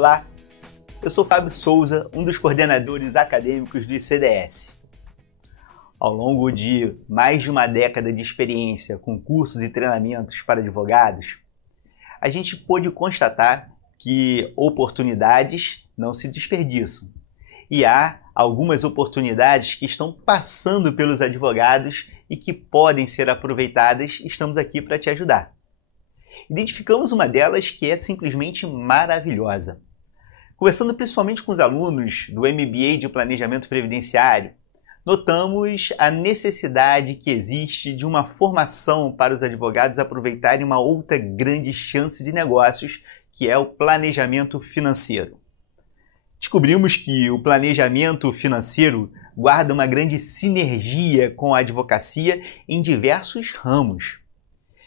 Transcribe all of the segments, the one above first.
Olá, eu sou Fábio Souza, um dos coordenadores acadêmicos do ICDS. Ao longo de mais de uma década de experiência com cursos e treinamentos para advogados, a gente pôde constatar que oportunidades não se desperdiçam. E há algumas oportunidades que estão passando pelos advogados e que podem ser aproveitadas. Estamos aqui para te ajudar. Identificamos uma delas que é simplesmente maravilhosa. Conversando principalmente com os alunos do MBA de Planejamento Previdenciário, notamos a necessidade que existe de uma formação para os advogados aproveitarem uma outra grande chance de negócios, que é o planejamento financeiro. Descobrimos que o planejamento financeiro guarda uma grande sinergia com a advocacia em diversos ramos.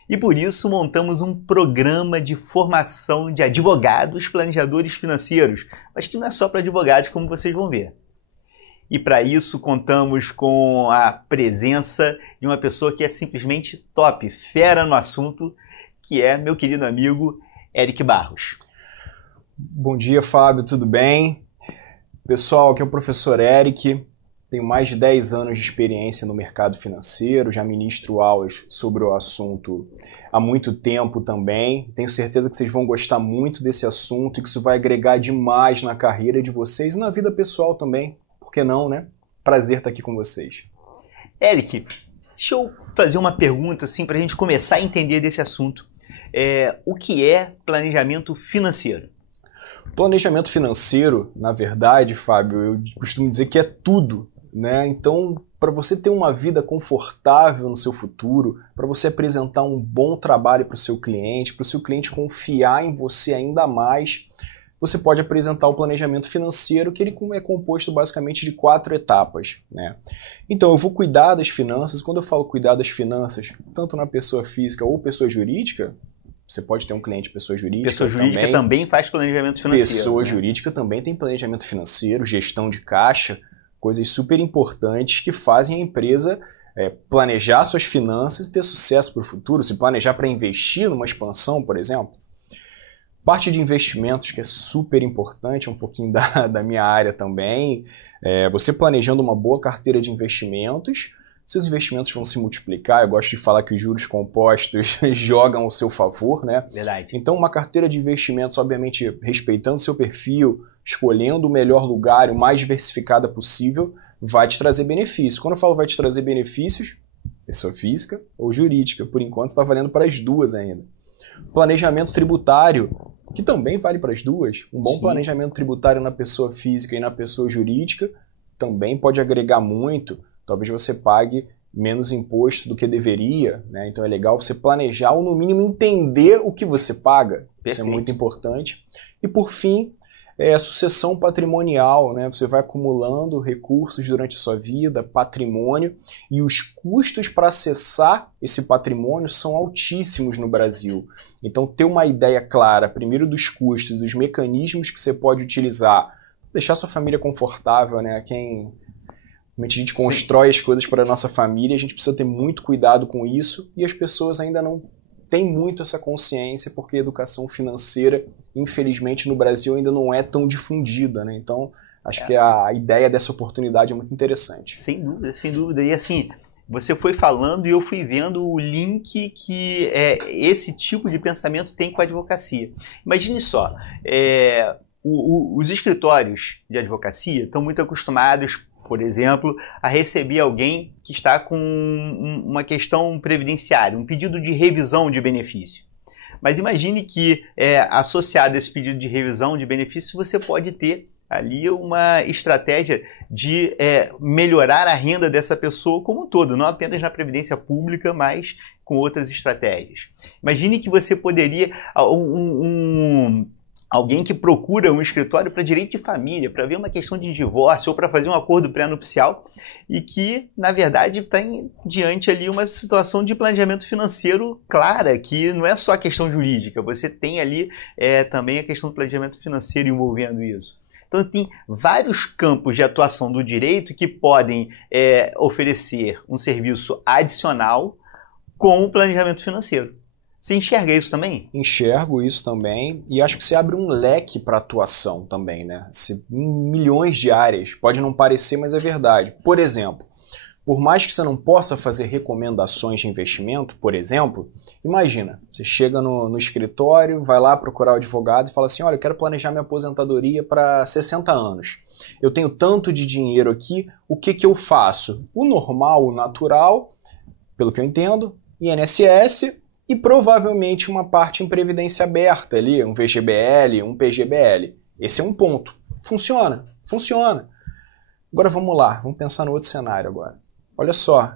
E por isso montamos um programa de formação de advogados planejadores financeiros, mas que não é só para advogados, como vocês vão ver. E para isso contamos com a presença de uma pessoa que é simplesmente top, fera no assunto, que é meu querido amigo Eric Barros. Bom dia, Fábio, tudo bem? Pessoal, aqui é o professor Eric. Tenho mais de 10 anos de experiência no mercado financeiro, já ministro aulas sobre o assunto há muito tempo também. Tenho certeza que vocês vão gostar muito desse assunto e que isso vai agregar demais na carreira de vocês e na vida pessoal também. Por que não, né? Prazer estar aqui com vocês. Eric, deixa eu fazer uma pergunta assim, para a gente começar a entender desse assunto. O que é planejamento financeiro? Planejamento financeiro, na verdade, Fábio, eu costumo dizer que é tudo. Né? Então, para você ter uma vida confortável no seu futuro, para você apresentar um bom trabalho para o seu cliente confiar em você ainda mais, você pode apresentar o planejamento financeiro, que ele é composto basicamente de 4 etapas. Né? Então, eu vou cuidar das finanças. Quando eu falo cuidar das finanças, tanto na pessoa física ou pessoa jurídica, você pode ter um cliente pessoa jurídica. Pessoa jurídica também faz planejamento financeiro. Pessoa jurídica também tem planejamento financeiro, gestão de caixa, coisas super importantes que fazem a empresa planejar suas finanças e ter sucesso para o futuro, se planejar para investir numa expansão, por exemplo. Parte de investimentos, que é super importante, é um pouquinho da minha área também. Você planejando uma boa carteira de investimentos, seus investimentos vão se multiplicar. Eu gosto de falar que os juros compostos jogam ao seu favor, né? Verdade. Então, uma carteira de investimentos, obviamente, respeitando seu perfil, escolhendo o melhor lugar, o mais diversificada possível, vai te trazer benefícios. Quando eu falo vai te trazer benefícios, pessoa física ou jurídica, por enquanto está valendo para as duas ainda. Planejamento tributário, que também vale para as duas. Um bom planejamento tributário na pessoa física e na pessoa jurídica também pode agregar muito. Talvez você pague menos imposto do que deveria, né? Então é legal você planejar ou, no mínimo, entender o que você paga. Perfeito. Isso é muito importante. E, por fim, a sucessão patrimonial, né? Você vai acumulando recursos durante a sua vida, patrimônio, e os custos para acessar esse patrimônio são altíssimos no Brasil. Então, ter uma ideia clara, primeiro dos custos, dos mecanismos que você pode utilizar, deixar sua família confortável, né? A gente constrói as coisas para a nossa família, a gente precisa ter muito cuidado com isso, e as pessoas ainda não têm muito essa consciência, porque a educação financeira, infelizmente, no Brasil ainda não é tão difundida, né? Então, acho que a ideia dessa oportunidade é muito interessante. Sem dúvida, sem dúvida. E assim, você foi falando e eu fui vendo o link que esse tipo de pensamento tem com a advocacia. Imagine só, os escritórios de advocacia estão muito acostumados, por exemplo, a receber alguém que está com uma questão previdenciária, um pedido de revisão de benefício. Mas imagine que, associado a esse pedido de revisão de benefício, você pode ter ali uma estratégia de melhorar a renda dessa pessoa como um todo, não apenas na previdência pública, mas com outras estratégias. Imagine que você poderia... Alguém que procura um escritório para direito de família, para ver uma questão de divórcio ou para fazer um acordo pré-nupcial e que, na verdade, está diante ali uma situação de planejamento financeiro clara, que não é só a questão jurídica, você tem ali também a questão do planejamento financeiro envolvendo isso. Então, tem vários campos de atuação do direito que podem oferecer um serviço adicional com o planejamento financeiro. Você enxerga isso também? Enxergo isso também e acho que você abre um leque para atuação também, né? Milhões de áreas. Pode não parecer, mas é verdade. Por exemplo, por mais que você não possa fazer recomendações de investimento, por exemplo, imagina, você chega no escritório, vai lá procurar o advogado e fala assim, olha, eu quero planejar minha aposentadoria para 60 anos. Eu tenho tanto de dinheiro aqui, o que eu faço? O normal, o natural, pelo que eu entendo, INSS e provavelmente uma parte em previdência aberta ali, um VGBL, um PGBL. Esse é um ponto. Funciona, funciona. Agora vamos lá, vamos pensar no outro cenário agora. Olha só,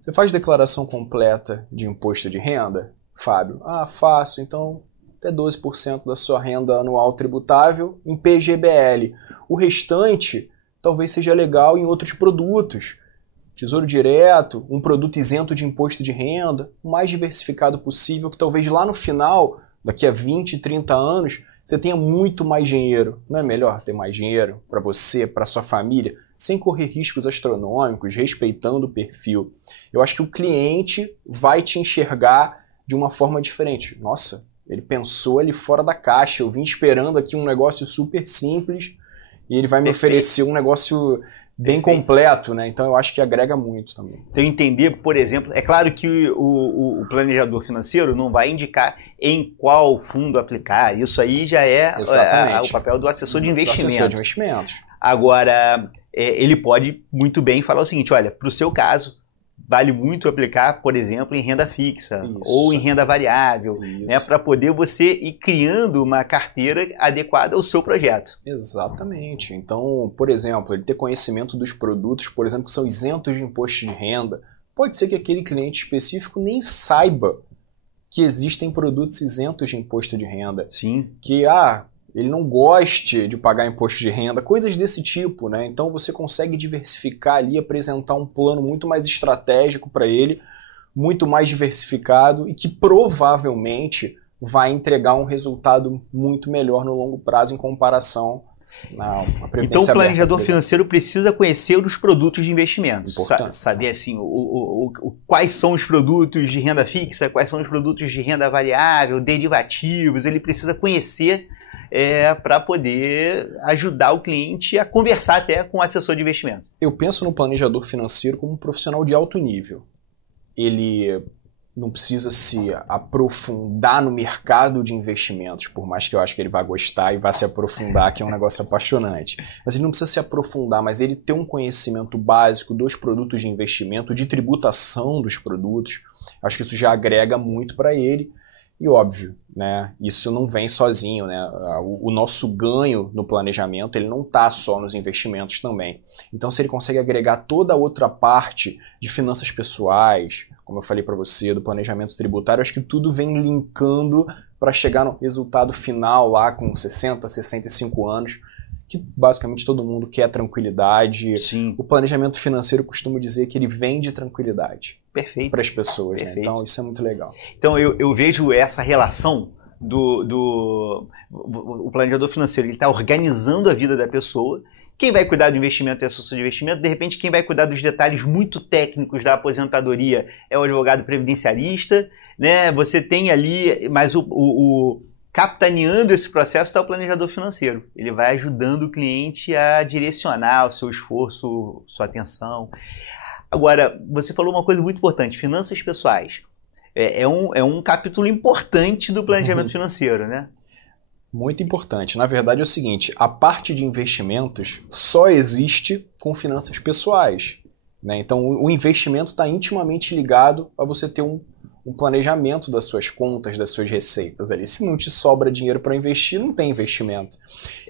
você faz declaração completa de imposto de renda, Fábio? Ah, faço, então até 12% da sua renda anual tributável em PGBL. O restante talvez seja legal em outros produtos. Tesouro Direto, um produto isento de imposto de renda, o mais diversificado possível, que talvez lá no final, daqui a 20, 30 anos, você tenha muito mais dinheiro. Não é melhor ter mais dinheiro para você, para sua família, sem correr riscos astronômicos, respeitando o perfil? Eu acho que o cliente vai te enxergar de uma forma diferente. Nossa, ele pensou ali fora da caixa, eu vim esperando aqui um negócio super simples e ele vai me oferecer um negócio bem completo, né? Então eu acho que agrega muito também. Então entender, por exemplo, é claro que o planejador financeiro não vai indicar em qual fundo aplicar, isso aí já é o papel do assessor de investimentos. Do assessor de investimentos. Agora, ele pode muito bem falar o seguinte, olha, para o seu caso, vale muito aplicar, por exemplo, em renda fixa ou em renda variável, né, para poder você ir criando uma carteira adequada ao seu projeto. Exatamente. Então, por exemplo, ele ter conhecimento dos produtos, por exemplo, que são isentos de imposto de renda. Pode ser que aquele cliente específico nem saiba que existem produtos isentos de imposto de renda. Sim. Que, ele não goste de pagar imposto de renda, coisas desse tipo, né? Então você consegue diversificar ali, apresentar um plano muito mais estratégico para ele, muito mais diversificado e que provavelmente vai entregar um resultado muito melhor no longo prazo em comparação à previdência Então o planejador aberta, financeiro precisa conhecer os produtos de investimento, importante. Saber assim, quais são os produtos de renda fixa, quais são os produtos de renda variável, derivativos, ele precisa conhecer para poder ajudar o cliente a conversar até com o assessor de investimento. Eu penso no planejador financeiro como um profissional de alto nível. Ele não precisa se aprofundar no mercado de investimentos, por mais que eu acho que ele vai gostar e vai se aprofundar, que é um negócio apaixonante. Mas ele não precisa se aprofundar, mas ele ter um conhecimento básico dos produtos de investimento, de tributação dos produtos. Acho que isso já agrega muito para ele. E óbvio, né, isso não vem sozinho, né? O nosso ganho no planejamento ele não está só nos investimentos também. Então, se ele consegue agregar toda a outra parte de finanças pessoais, como eu falei para você, do planejamento tributário, acho que tudo vem linkando para chegar no resultado final lá com 60, 65 anos, que basicamente todo mundo quer tranquilidade. Sim. O planejamento financeiro costuma dizer que ele vende tranquilidade. Perfeito. Para as pessoas, Perfeito. né? Então isso é muito legal. Então eu vejo essa relação o planejador financeiro, ele está organizando a vida da pessoa. Quem vai cuidar do investimento é o assessor de investimento. De repente, quem vai cuidar dos detalhes muito técnicos da aposentadoria é o advogado previdenciarista, né? Você tem ali, mas capitaneando esse processo está o planejador financeiro. Ele vai ajudando o cliente a direcionar o seu esforço, sua atenção. Agora, você falou uma coisa muito importante, finanças pessoais. É um capítulo importante do planejamento financeiro, né? Muito importante. Na verdade é o seguinte, a parte de investimentos só existe com finanças pessoais, né? Então o investimento está intimamente ligado a você ter um planejamento das suas contas, das suas receitas ali. Se não te sobra dinheiro para investir, não tem investimento.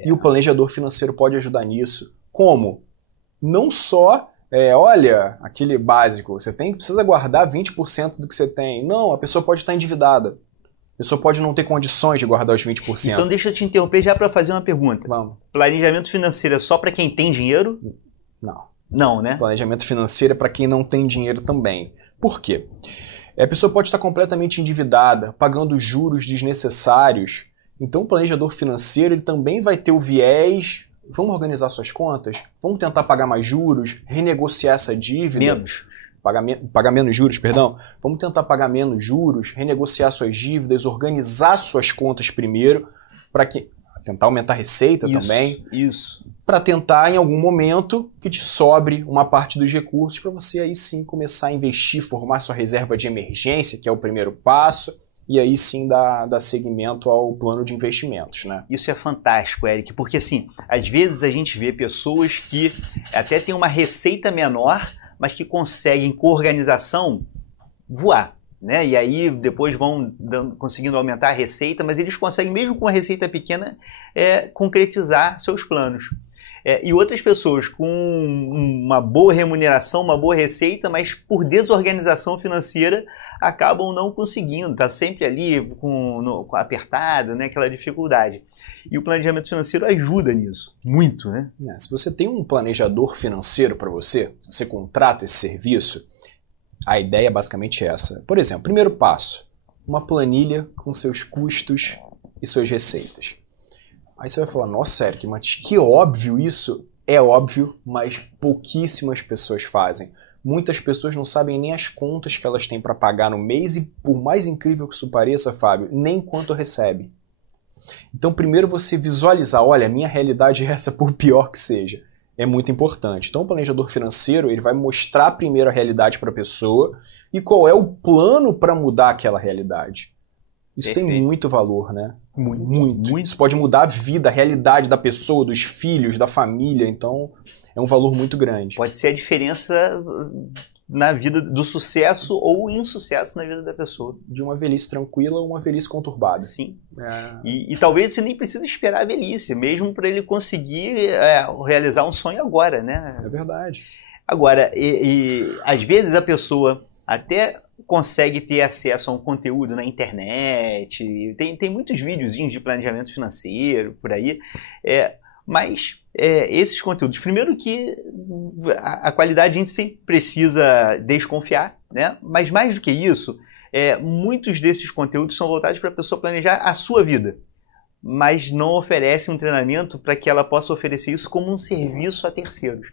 E o planejador financeiro pode ajudar nisso. Como? Não só, olha, aquele básico, você precisa guardar 20% do que você tem. Não, a pessoa pode estar endividada. A pessoa pode não ter condições de guardar os 20%. Então deixa eu te interromper já para fazer uma pergunta. Vamos. Planejamento financeiro é só para quem tem dinheiro? Não. Não, né? Planejamento financeiro é para quem não tem dinheiro também. Por quê? A pessoa pode estar completamente endividada, pagando juros desnecessários. Então o planejador financeiro ele também vai ter o viés, vamos organizar suas contas? Vamos tentar pagar mais juros? Renegociar essa dívida? pagar menos juros, perdão. Vamos tentar pagar menos juros, renegociar suas dívidas, organizar suas contas primeiro, para tentar aumentar a receita também. Isso. Para tentar, em algum momento, que te sobre uma parte dos recursos para você aí sim começar a investir, formar sua reserva de emergência, que é o primeiro passo, e aí sim dar seguimento ao plano de investimentos, né? Isso é fantástico, Eric, porque assim, às vezes a gente vê pessoas que até têm uma receita menor, mas que conseguem, com organização, voar, né? E aí depois vão conseguindo aumentar a receita, mas eles conseguem, mesmo com uma receita pequena, concretizar seus planos. E outras pessoas com uma boa remuneração, uma boa receita, mas por desorganização financeira acabam não conseguindo, está sempre ali apertado, né, aquela dificuldade. E o planejamento financeiro ajuda nisso, muito, né? Se você tem um planejador financeiro para você, se você contrata esse serviço, a ideia é basicamente essa. Por exemplo, primeiro passo, uma planilha com seus custos e suas receitas. Aí você vai falar, nossa, Eric, mas que óbvio isso? É óbvio, mas pouquíssimas pessoas fazem. Muitas pessoas não sabem nem as contas que elas têm para pagar no mês e, por mais incrível que isso pareça, Fábio, nem quanto recebe. Então, primeiro você visualizar, olha, a minha realidade é essa, por pior que seja. É muito importante. Então, o planejador financeiro ele vai mostrar primeiro a realidade para a pessoa e qual é o plano para mudar aquela realidade. Isso tem muito valor, né? Muito. Isso pode mudar a vida, a realidade da pessoa, dos filhos, da família. Então, é um valor muito grande. Pode ser a diferença na vida do sucesso ou insucesso na vida da pessoa. De uma velhice tranquila a uma velhice conturbada. Sim. E talvez você nem precise esperar a velhice, mesmo para ele conseguir realizar um sonho agora, né? É verdade. Agora, às vezes a pessoa até consegue ter acesso a um conteúdo na internet, tem muitos videozinhos de planejamento financeiro por aí, mas esses conteúdos, primeiro que a qualidade a gente sempre precisa desconfiar, né? Mas mais do que isso, muitos desses conteúdos são voltados para a pessoa planejar a sua vida, mas não oferecem um treinamento para que ela possa oferecer isso como um serviço a terceiros.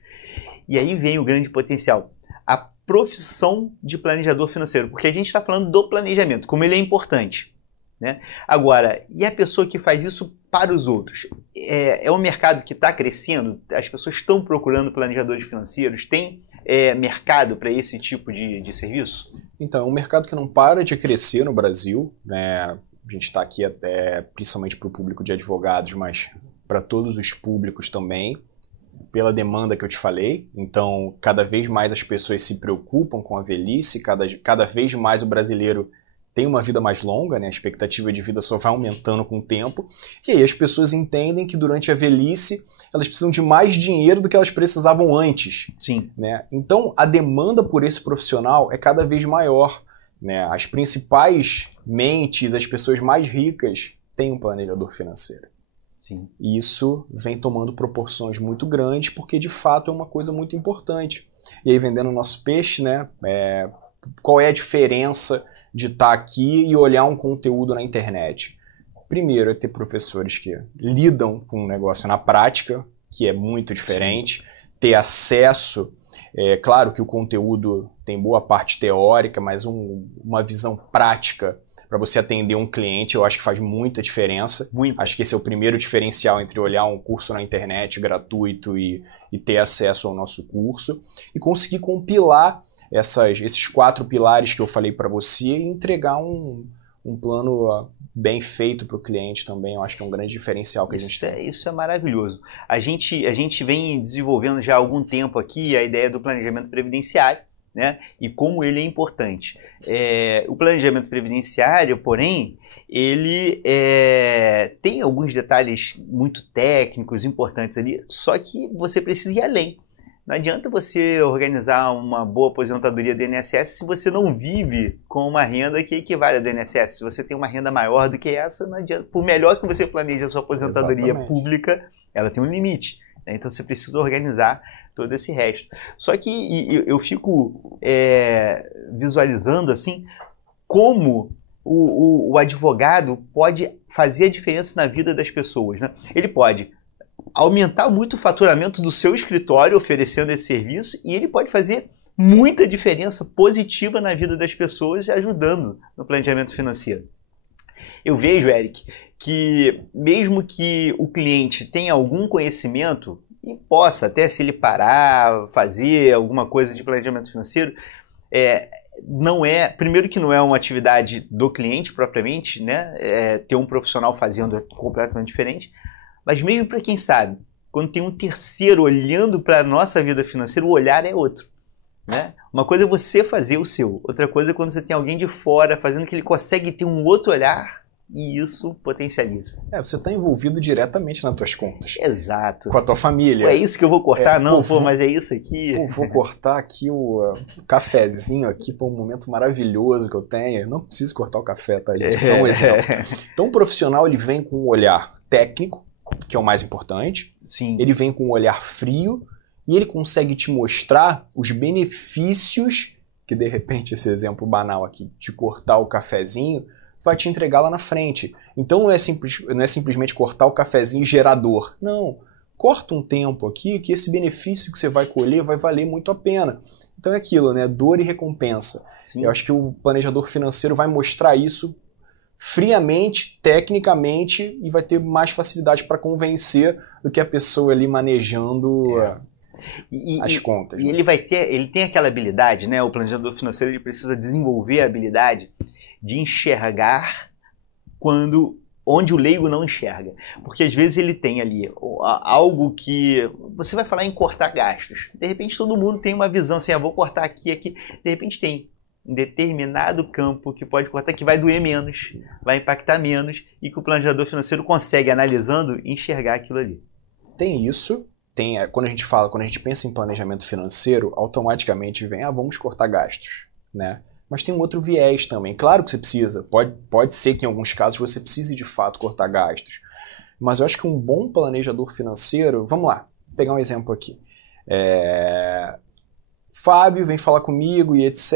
E aí vem o grande potencial. A profissão de planejador financeiro, porque a gente está falando do planejamento, como ele é importante, né? Agora, e a pessoa que faz isso para os outros? É um mercado que está crescendo, as pessoas estão procurando planejadores financeiros, tem mercado para esse tipo de serviço? Então, é um mercado que não para de crescer no Brasil, né? A gente está aqui até principalmente para o público de advogados, mas para todos os públicos também, pela demanda que eu te falei. Então, cada vez mais as pessoas se preocupam com a velhice, cada vez mais o brasileiro tem uma vida mais longa, né? A expectativa de vida só vai aumentando com o tempo, e aí as pessoas entendem que durante a velhice elas precisam de mais dinheiro do que elas precisavam antes. Sim. Né? Então, a demanda por esse profissional é cada vez maior. Né? As principais mentes, as pessoas mais ricas têm um planejador financeiro. Sim. E isso vem tomando proporções muito grandes, porque de fato é uma coisa muito importante. E aí, vendendo o nosso peixe, né? Qual é a diferença de estar aqui e olhar um conteúdo na internet? Primeiro é ter professores que lidam com o negócio na prática, que é muito diferente. Sim. Ter acesso, claro que o conteúdo tem boa parte teórica, mas uma visão prática para você atender um cliente, eu acho que faz muita diferença. Muito. Acho que esse é o primeiro diferencial entre olhar um curso na internet gratuito e ter acesso ao nosso curso e conseguir compilar esses 4 pilares que eu falei para você e entregar um plano bem feito para o cliente também. Eu acho que é um grande diferencial que a gente tem. Isso é maravilhoso. A gente vem desenvolvendo já há algum tempo aqui a ideia do planejamento previdenciário, né? E como ele é importante. O planejamento previdenciário, porém, ele tem alguns detalhes muito técnicos, importantes ali, só que você precisa ir além. Não adianta você organizar uma boa aposentadoria do INSS se você não vive com uma renda que equivale ao do INSS. Se você tem uma renda maior do que essa, não adianta. Por melhor que você planeje a sua aposentadoria pública, ela tem um limite, né? Então você precisa organizar todo esse resto. Só que eu fico visualizando assim como o advogado pode fazer a diferença na vida das pessoas, né? Ele pode aumentar muito o faturamento do seu escritório oferecendo esse serviço e ele pode fazer muita diferença positiva na vida das pessoas e ajudando no planejamento financeiro. Eu vejo, Eric, que mesmo que o cliente tenha algum conhecimento e possa até, se ele parar, fazer alguma coisa de planejamento financeiro, primeiro que não é uma atividade do cliente propriamente, né? Ter um profissional fazendo é completamente diferente, mas mesmo para quem sabe, quando tem um terceiro olhando para a nossa vida financeira, o olhar é outro, né? Uma coisa é você fazer o seu, outra coisa é quando você tem alguém de fora fazendo que ele consegue ter um outro olhar e isso potencializa. Você está envolvido diretamente nas tuas contas. Exato. Com a tua família. É isso que eu vou cortar? Mas é isso aqui. Vou cortar aqui o cafezinho aqui para um momento maravilhoso que eu tenho. Eu não preciso cortar o café, tá, gente? É só um exemplo. Então o profissional ele vem com um olhar técnico, que é o mais importante. Sim. Ele vem com um olhar frio e ele consegue te mostrar os benefícios que, de repente, esse exemplo banal aqui, de cortar o cafezinho, vai te entregar lá na frente. Então não é simplesmente cortar o cafezinho gerador. Não. Corta um tempo aqui que esse benefício que você vai colher vai valer muito a pena. Então é aquilo, né? Dor e recompensa. Sim. Eu acho que o planejador financeiro vai mostrar isso friamente, tecnicamente, e vai ter mais facilidade para convencer do que a pessoa ali manejando as contas. E ele tem aquela habilidade, né? O planejador financeiro ele precisa desenvolver a habilidade de enxergar onde o leigo não enxerga. Porque às vezes ele tem ali algo que... Você vai falar em cortar gastos. De repente todo mundo tem uma visão assim, vou cortar aqui. De repente tem um determinado campo que pode cortar, que vai doer menos, vai impactar menos, e que o planejador financeiro consegue, analisando, enxergar aquilo ali. Tem isso. Quando a gente pensa em planejamento financeiro, automaticamente vem, vamos cortar gastos, né? Mas tem um outro viés também. Claro que você precisa. Pode ser que em alguns casos você precise de fato cortar gastos. Mas eu acho que um bom planejador financeiro... Vamos lá, vou pegar um exemplo aqui. Fábio vem falar comigo e etc.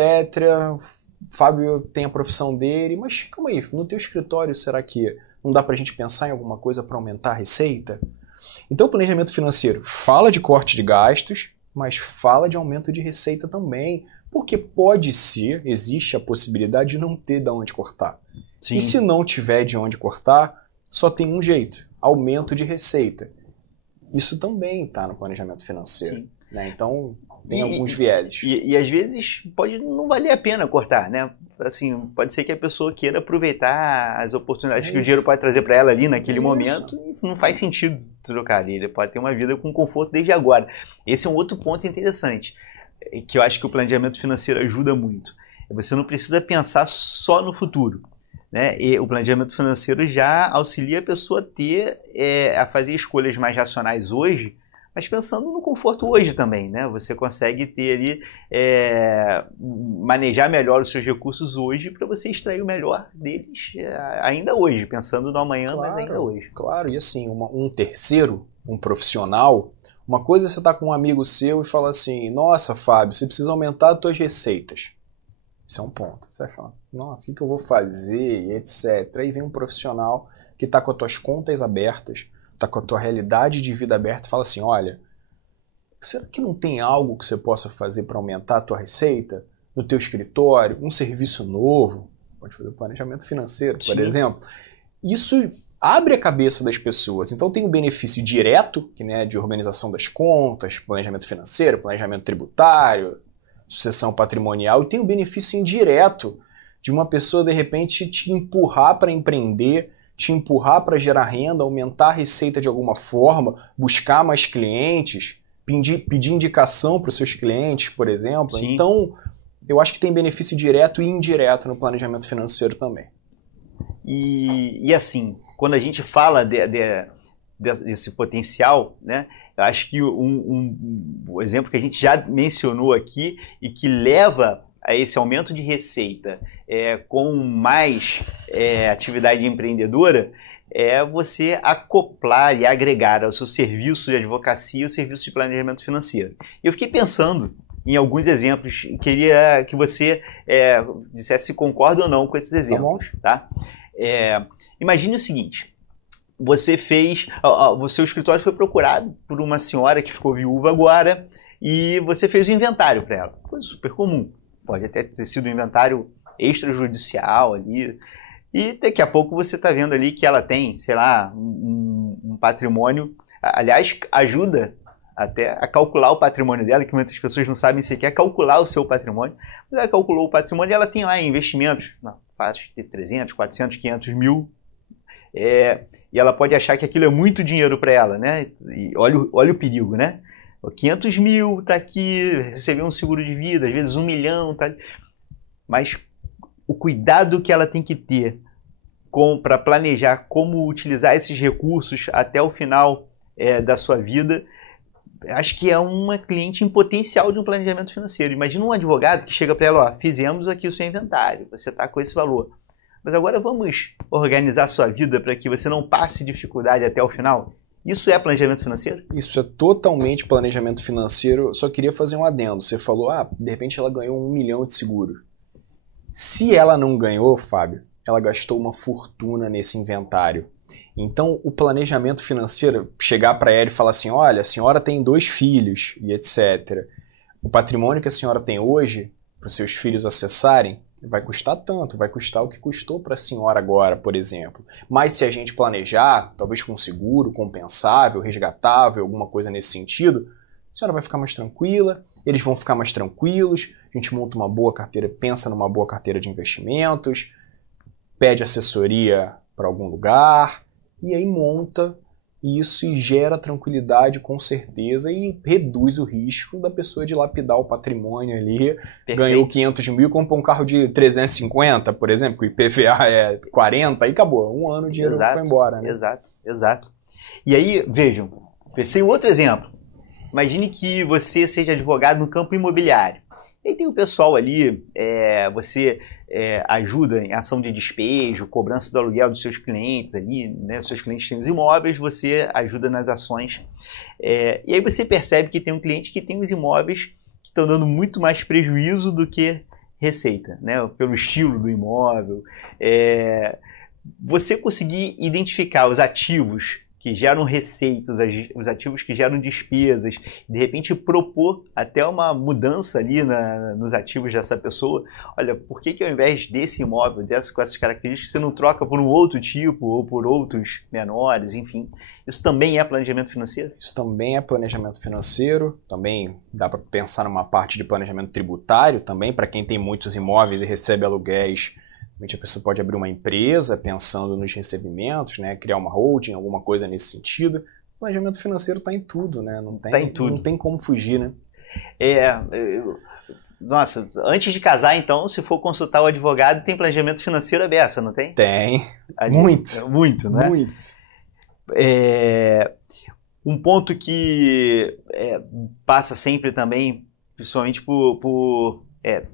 Fábio tem a profissão dele. Mas calma aí, no teu escritório será que não dá pra gente pensar em alguma coisa para aumentar a receita? Então o planejamento financeiro fala de corte de gastos, mas fala de aumento de receita também. Porque pode ser, existe a possibilidade de não ter de onde cortar. Sim. E se não tiver de onde cortar, só tem um jeito, aumento de receita. Isso também está no planejamento financeiro. Né? Então, tem alguns vieses. E às vezes pode não valer a pena cortar, né? Assim, pode ser que a pessoa queira aproveitar as oportunidades que o dinheiro pode trazer para ela ali naquele momento e não faz sentido trocar. Ele pode ter uma vida com conforto desde agora. Esse é um outro ponto interessante, que eu acho que o planejamento financeiro ajuda muito. Você não precisa pensar só no futuro, né? E o planejamento financeiro já auxilia a pessoa a fazer escolhas mais racionais hoje, mas pensando no conforto hoje também, né? Você consegue ter ali, manejar melhor os seus recursos hoje para você extrair o melhor deles ainda hoje, pensando no amanhã, mas ainda hoje. Claro, e assim, um terceiro, um profissional... Uma coisa é você estar com um amigo seu e falar assim, nossa, Fábio, você precisa aumentar as suas receitas. Isso é um ponto. Você vai falar, nossa, o que eu vou fazer, e etc. Aí vem um profissional que está com as tuas contas abertas, está com a tua realidade de vida aberta e fala assim, olha, será que não tem algo que você possa fazer para aumentar a tua receita no teu escritório? Um serviço novo? Pode fazer planejamento financeiro, por exemplo. Isso abre a cabeça das pessoas. Então tem o benefício direto, que, né, de organização das contas, planejamento financeiro, planejamento tributário, sucessão patrimonial, e tem o benefício indireto de uma pessoa, de repente, te empurrar para empreender, te empurrar para gerar renda, aumentar a receita de alguma forma, buscar mais clientes, pedir indicação para os seus clientes, por exemplo. Sim. Então, eu acho que tem benefício direto e indireto no planejamento financeiro também. E assim, quando a gente fala desse potencial, né, eu acho que um exemplo que a gente já mencionou aqui e que leva a esse aumento de receita com mais atividade empreendedora é você acoplar e agregar ao seu serviço de advocacia o serviço de planejamento financeiro. Eu fiquei pensando em alguns exemplos e queria que você dissesse se concorda ou não com esses exemplos. Tá? Imagine o seguinte, o seu escritório foi procurado por uma senhora que ficou viúva agora e você fez o inventário para ela. Coisa super comum. Pode até ter sido um inventário extrajudicial ali. E daqui a pouco você está vendo ali que ela tem, sei lá, um patrimônio. Aliás, ajuda até a calcular o patrimônio dela, que muitas pessoas não sabem sequer calcular o seu patrimônio. Mas ela calculou o patrimônio e ela tem lá investimentos, faixa de 300, 400, 500 mil. E ela pode achar que aquilo é muito dinheiro para ela, né? E olha o perigo, né? 500 mil tá aqui, recebeu um seguro de vida, às vezes 1 milhão, tá? Mas o cuidado que ela tem que ter para planejar como utilizar esses recursos até o final da sua vida, acho que é uma cliente em potencial de um planejamento financeiro. Imagina um advogado que chega para ela, ó, fizemos aqui o seu inventário, você está com esse valor. Mas agora vamos organizar a sua vida para que você não passe dificuldade até o final? Isso é planejamento financeiro? Isso é totalmente planejamento financeiro. Só queria fazer um adendo. Você falou, de repente ela ganhou 1 milhão de seguro. Se ela não ganhou, Fábio, ela gastou uma fortuna nesse inventário. Então, o planejamento financeiro, chegar para ela e falar assim, olha, a senhora tem 2 filhos e etc. O patrimônio que a senhora tem hoje, para os seus filhos acessarem, vai custar tanto, vai custar o que custou para a senhora agora, por exemplo. Mas se a gente planejar, talvez com seguro, compensável, resgatável, alguma coisa nesse sentido, a senhora vai ficar mais tranquila, eles vão ficar mais tranquilos, a gente monta uma boa carteira, pensa numa boa carteira de investimentos, pede assessoria para algum lugar, e aí monta isso e gera tranquilidade com certeza e reduz o risco da pessoa dilapidar o patrimônio ali. Perfeito. Ganhou 500 mil, comprou um carro de 350, por exemplo, que o IPVA é 40, aí acabou. 1 ano o dinheiro foi embora. Né? Exato. E aí, vejam, pensei em outro exemplo. Imagine que você seja advogado no campo imobiliário. E aí tem o pessoal ali, você ajuda em ação de despejo, cobrança do aluguel dos seus clientes ali, né? Os seus clientes têm os imóveis, você ajuda nas ações. E aí você percebe que tem um cliente que tem os imóveis que estão dando muito mais prejuízo do que receita, né? Pelo estilo do imóvel. Você conseguir identificar os ativos que geram receitas, os ativos que geram despesas, de repente propor até uma mudança ali nos ativos dessa pessoa. Olha, por que ao invés desse imóvel, com essas características, você não troca por um outro tipo ou por outros menores, enfim. Isso também é planejamento financeiro? Isso também é planejamento financeiro, também dá para pensar numa parte de planejamento tributário também, para quem tem muitos imóveis e recebe aluguéis. A pessoa pode abrir uma empresa pensando nos recebimentos, né? Criar uma holding, alguma coisa nesse sentido. O planejamento financeiro está em tudo, né? Tá em tudo. Não tem como fugir, né? Nossa, antes de casar, então, se for consultar o advogado, tem planejamento financeiro aberto, não tem? Tem. Ali, muito, né? Muito. Um ponto que passa sempre também, principalmente por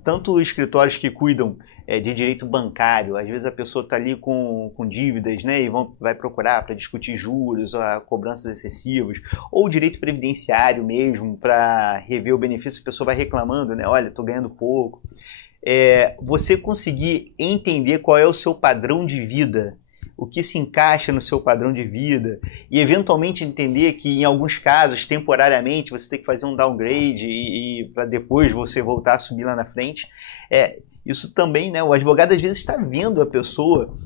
tanto escritórios que cuidam de direito bancário, às vezes a pessoa está ali com dívidas, né, e vai procurar para discutir juros, cobranças excessivas, ou direito previdenciário mesmo, para rever o benefício, a pessoa vai reclamando, né, olha, estou ganhando pouco. Você conseguir entender qual é o seu padrão de vida, o que se encaixa no seu padrão de vida, e eventualmente entender que em alguns casos, temporariamente, você tem que fazer um downgrade e para depois você voltar a subir lá na frente. Isso também, né? O advogado às vezes está vendo a pessoa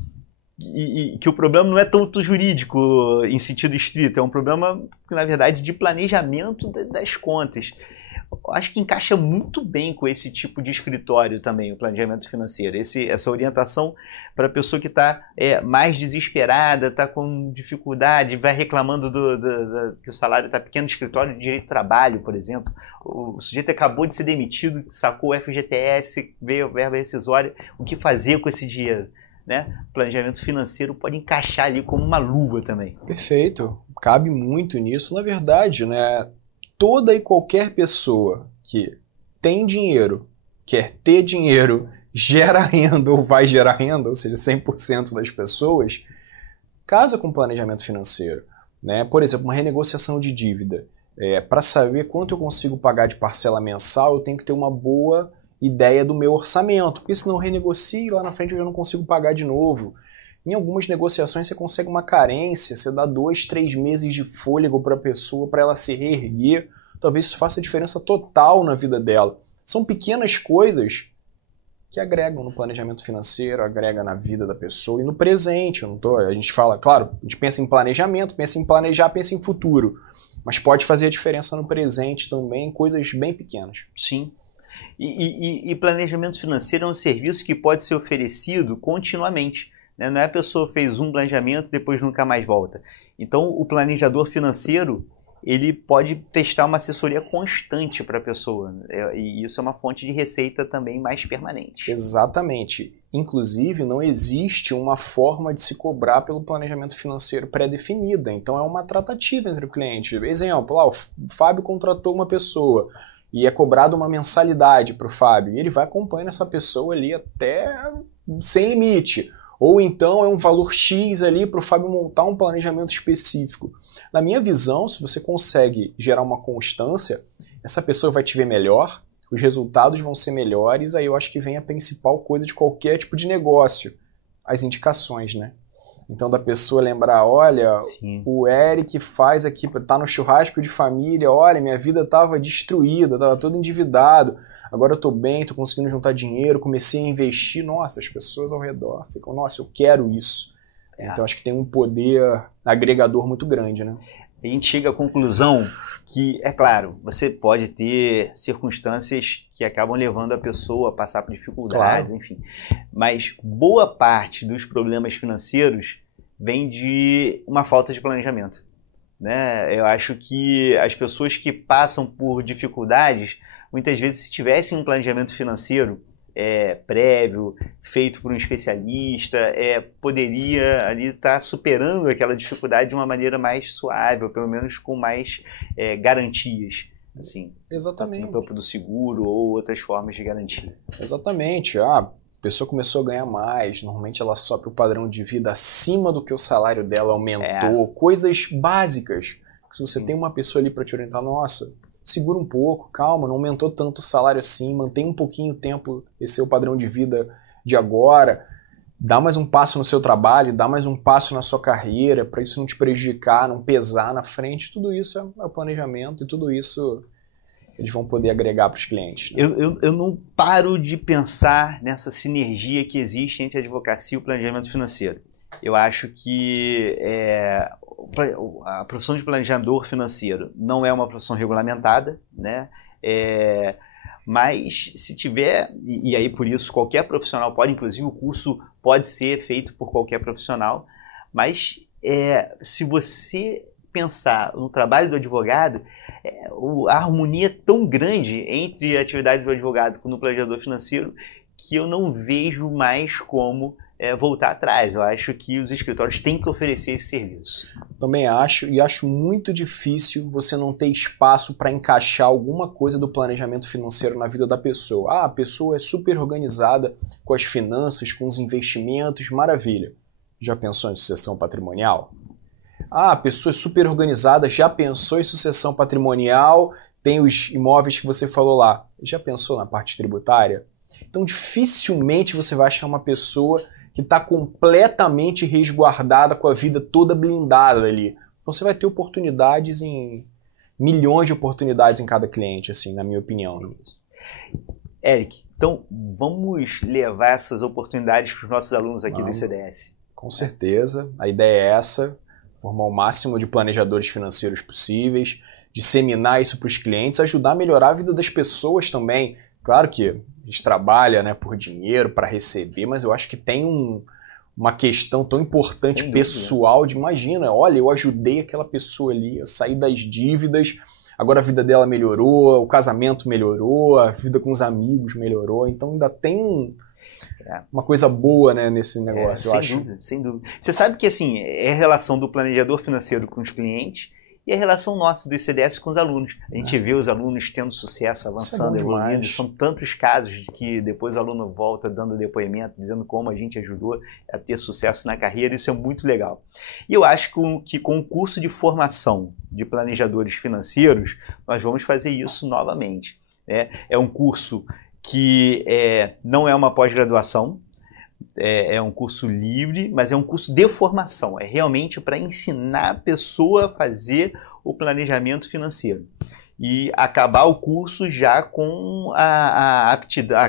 e que o problema não é tanto jurídico em sentido estrito, é um problema, na verdade, de planejamento das contas. Eu acho que encaixa muito bem com esse tipo de escritório também, o planejamento financeiro. Essa orientação para a pessoa que está mais desesperada, está com dificuldade, vai reclamando que o salário está pequeno, no escritório de direito de trabalho, por exemplo. O sujeito acabou de ser demitido, sacou o FGTS, veio a verba rescisória, o que fazer com esse dinheiro? Né? O planejamento financeiro pode encaixar ali como uma luva também. Perfeito, cabe muito nisso. Na verdade, né, toda e qualquer pessoa que tem dinheiro, quer ter dinheiro, gera renda ou vai gerar renda, ou seja, 100% das pessoas, casa com planejamento financeiro. Né? Por exemplo, uma renegociação de dívida. Para saber quanto eu consigo pagar de parcela mensal, eu tenho que ter uma boa ideia do meu orçamento, porque senão eu renegocio e lá na frente eu já não consigo pagar de novo. Em algumas negociações você consegue uma carência, você dá 2, 3 meses de fôlego para a pessoa, para ela se reerguer talvez isso faça diferença total na vida dela. São pequenas coisas que agregam no planejamento financeiro, agrega na vida da pessoa e no presente. A gente fala, claro, a gente pensa em planejamento, pensa em planejar, pensa em futuro, mas pode fazer a diferença no presente também, coisas bem pequenas. Sim. E planejamento financeiro é um serviço que pode ser oferecido continuamente, né? Não é a pessoa fez um planejamento e depois nunca mais volta. Então, o planejador financeiro, ele pode prestar uma assessoria constante para a pessoa. E isso é uma fonte de receita também mais permanente. Exatamente. Inclusive, não existe uma forma de se cobrar pelo planejamento financeiro pré-definida. Então, é uma tratativa entre o cliente. Exemplo, o Fábio contratou uma pessoa e é cobrado uma mensalidade para o Fábio. E ele vai acompanhando essa pessoa ali até sem limite. Ou então é um valor X ali para o Fábio montar um planejamento específico. Na minha visão, se você consegue gerar uma constância, essa pessoa vai te ver melhor, os resultados vão ser melhores, aí eu acho que vem a principal coisa de qualquer tipo de negócio, as indicações, né? Então da pessoa lembrar, olha, sim, o Eric faz aqui, tá no churrasco de família, olha, minha vida estava destruída, estava todo endividado, agora eu estou bem, estou conseguindo juntar dinheiro, comecei a investir, nossa, as pessoas ao redor ficam, nossa, eu quero isso. Então acho que tem um poder agregador muito grande, né? A gente chega à conclusão que, é claro, você pode ter circunstâncias que acabam levando a pessoa a passar por dificuldades, claro, enfim. Mas boa parte dos problemas financeiros vem de uma falta de planejamento, né? Eu acho que as pessoas que passam por dificuldades, muitas vezes, se tivessem um planejamento financeiro prévio, feito por um especialista, poderia ali estar superando aquela dificuldade de uma maneira mais suave, ou pelo menos com mais garantias, assim. Exatamente. No campo do seguro ou outras formas de garantia. Exatamente. A pessoa começou a ganhar mais, normalmente ela sofre o padrão de vida acima do que o salário dela aumentou, coisas básicas. Se você tem uma pessoa ali para te orientar, nossa, segura um pouco, calma, não aumentou tanto o salário assim, mantém um pouquinho o tempo, esse seu padrão de vida de agora, dá mais um passo no seu trabalho, dá mais um passo na sua carreira, para isso não te prejudicar, não pesar na frente, tudo isso é o planejamento e tudo isso eles vão poder agregar para os clientes. Né? Eu não paro de pensar nessa sinergia que existe entre a advocacia e o planejamento financeiro. Eu acho que a profissão de planejador financeiro não é uma profissão regulamentada, né? Mas se tiver, e aí por isso qualquer profissional pode, inclusive o curso pode ser feito por qualquer profissional, mas se você pensar no trabalho do advogado, a harmonia é tão grande entre a atividade do advogado com o planejador financeiro que eu não vejo mais como voltar atrás. Eu acho que os escritórios têm que oferecer esse serviço. Também acho, e acho muito difícil você não ter espaço para encaixar alguma coisa do planejamento financeiro na vida da pessoa. A pessoa é super organizada com as finanças, com os investimentos, maravilha. Já pensou em sucessão patrimonial? A pessoa é super organizada, já pensou em sucessão patrimonial, tem os imóveis que você falou lá. Já pensou na parte tributária? Então dificilmente você vai achar uma pessoa que está completamente resguardada, com a vida toda blindada ali. Você vai ter oportunidades milhões de oportunidades em cada cliente, assim, na minha opinião. Né? Eric, então vamos levar essas oportunidades para os nossos alunos aqui do ICDS. Com certeza, a ideia é essa, formar o máximo de planejadores financeiros possíveis, disseminar isso para os clientes, ajudar a melhorar a vida das pessoas também. Claro que a gente trabalha, né, por dinheiro, para receber, mas eu acho que tem uma questão tão importante pessoal de, imagina, olha, eu ajudei aquela pessoa ali a sair das dívidas, agora a vida dela melhorou, o casamento melhorou, a vida com os amigos melhorou, então ainda tem uma coisa boa, né, nesse negócio, eu acho. Sem dúvida. Você sabe que assim, é a relação do planejador financeiro com os clientes e a relação nossa do ICDS com os alunos. A gente vê os alunos tendo sucesso, avançando, evoluindo. São tantos casos de que depois o aluno volta dando depoimento, dizendo como a gente ajudou a ter sucesso na carreira. Isso é muito legal. E eu acho que com o curso de formação de planejadores financeiros, nós vamos fazer isso novamente. É um curso que não é uma pós-graduação, é um curso livre, mas é um curso de formação. É realmente para ensinar a pessoa a fazer o planejamento financeiro. e acabar o curso já com a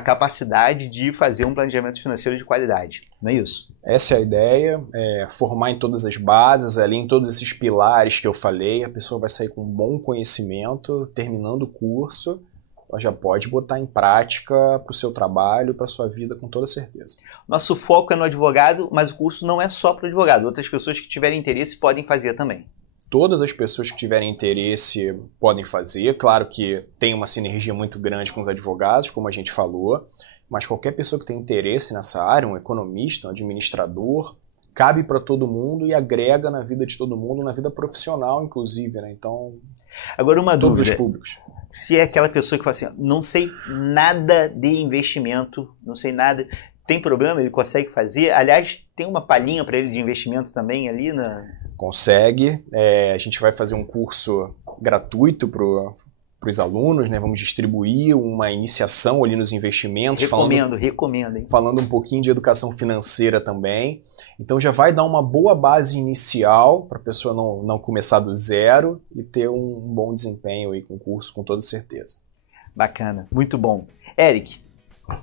capacidade de fazer um planejamento financeiro de qualidade, não é isso? Essa é a ideia, formar em todas as bases, ali em todos esses pilares que eu falei, a pessoa vai sair com um bom conhecimento, terminando o curso, ela já pode botar em prática para o seu trabalho, para a sua vida, com toda certeza. Nosso foco é no advogado, mas o curso não é só para o advogado. Outras pessoas que tiverem interesse podem fazer também. Todas as pessoas que tiverem interesse podem fazer. Claro que tem uma sinergia muito grande com os advogados, como a gente falou, mas qualquer pessoa que tem interesse nessa área, um economista, um administrador, cabe para todo mundo e agrega na vida de todo mundo, na vida profissional, inclusive, né? Então, agora uma todos dúvida. Os públicos. Se é aquela pessoa que fala assim, não sei nada de investimento, não sei nada, tem problema? Ele consegue fazer? Aliás, tem uma palhinha para ele de investimento também ali na... Consegue. A gente vai fazer um curso gratuito para os alunos, né? Vamos distribuir uma iniciação ali nos investimentos. Recomendo, hein? Falando um pouquinho de educação financeira também. Então já vai dar uma boa base inicial para a pessoa não começar do zero e ter um bom desempenho aí com o curso, com toda certeza. Bacana, muito bom. Eric,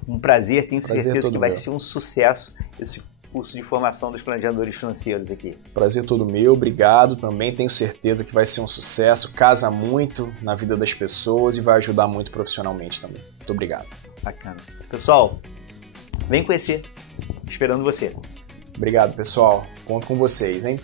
um prazer, tenho certeza que vai ser um sucesso esse curso de formação dos planejadores financeiros aqui. Prazer todo meu, obrigado também, tenho certeza que vai ser um sucesso, casa muito na vida das pessoas e vai ajudar muito profissionalmente também. Muito obrigado. Bacana. Pessoal, vem conhecer, esperando você. Obrigado, pessoal. Conto com vocês, hein?